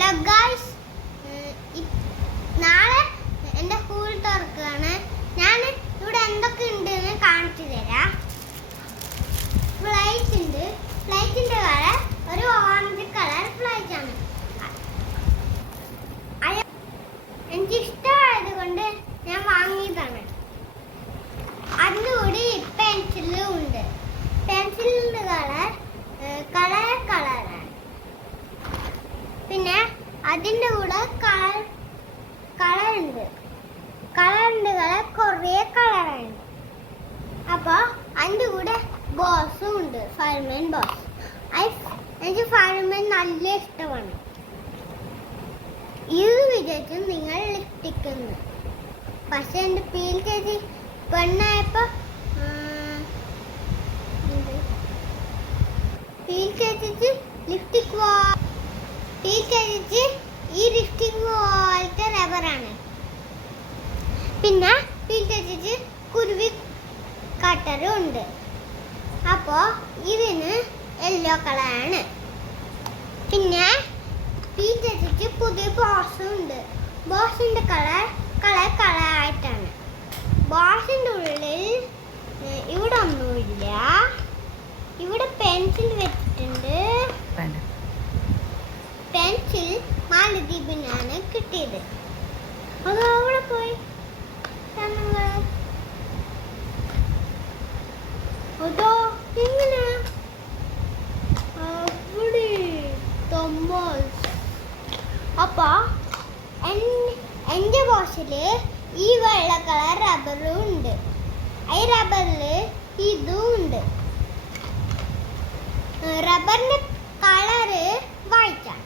Hello guys, നാളെ എൻ്റെ school തുറക്കുകയാണ്. ഞാൻ ഇവിടെ എന്തൊക്കെ ഉണ്ടെന്ന് കാണിച്ചു തരാം. ഫ്ലൈറ്റ് ഉണ്ട്. ഫ്ലൈറ്റിൻ്റെ കളർ ഒരു ഓറഞ്ച് കളർ ഫ്ലൈറ്റ് ആണ്. എനിക്ക് ഇഷ്ടമായത് കൊണ്ട് ഞാൻ വാങ്ങിയതാണ്. അതിൻ്റെ കൂടി പെൻസിലും ഉണ്ട്. പെൻസിലിൻ്റെ കളറാണ്. പിന്നെ അതിൻ്റെ കൂടെ കളറുണ്ട് കുറേ കളറുണ്ട്. അപ്പോൾ അതിൻ്റെ കൂടെ ബോസും ഉണ്ട്, ഫയർമാൻ ബോസ്. എനിക്ക് ഫയർമാൻ നല്ല ഇഷ്ടമാണ്. ഇത് വിചാരിച്ചു നിങ്ങൾ ലിപ്സ്റ്റിക്കുന്നു. പക്ഷെ എൻ്റെ പീൽ ചേച്ചി പെണ്ണായപ്പോൾ ലിപ്സ്റ്റിക് ഈ ലിപ്സ്റ്റിക് പോലത്തെ റബ്ബറാണ്. പിന്നെ പീൽ കുരുവി കട്ടറും ഉണ്ട്. അപ്പോൾ ഇതിന് യെല്ലോ കളറാണ്. പിന്നെ പീൽ പുതിയ ബോസും ഉണ്ട്. ബോസിൻ്റെ കളറായിട്ടാണ്. ബോസിൻ്റെ ഉള്ളിൽ ഇവിടെ ഒന്നുമില്ല. ഇവിടെ പെൻസിൽ വെച്ചിട്ടുണ്ട്. പെൻസിൽ മാലദ്വീപിനാണ് കിട്ടിയത്. അത് അവിടെ പോയി അതോ ഇങ്ങനെ അവിടെ അപ്പൊ എൻ്റെ ബോസില് ഈ വെള്ള കളർ റബ്ബറും ഉണ്ട്. ഈ റബ്ബറില് ഇതും ഉണ്ട്. റബ്ബറിന്റെ കളറ് വൈറ്റാണ്.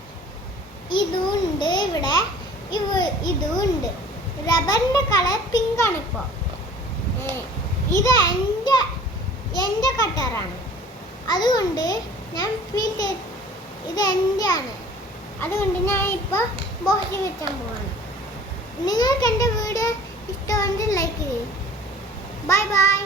ഇതും ഉണ്ട്. ഇവിടെ ഇതും ഉണ്ട്. റബ്ബറിന്റെ കളർ പിങ്ക് ആണ്. ഇപ്പോ ഇത് എൻ്റെ കട്ടറാണ്. അതുകൊണ്ട് ഞാൻ ഇത് എൻ്റെ ആണ്. അതുകൊണ്ട് ഞാൻ ഇപ്പോൾ ബോസ് വെച്ചാൻ പോവാണ്. നിങ്ങൾക്ക് എൻ്റെ വീഡിയോ ഇഷ്ടമെങ്കിൽ ലൈക്ക് ചെയ്യും. Bye bye.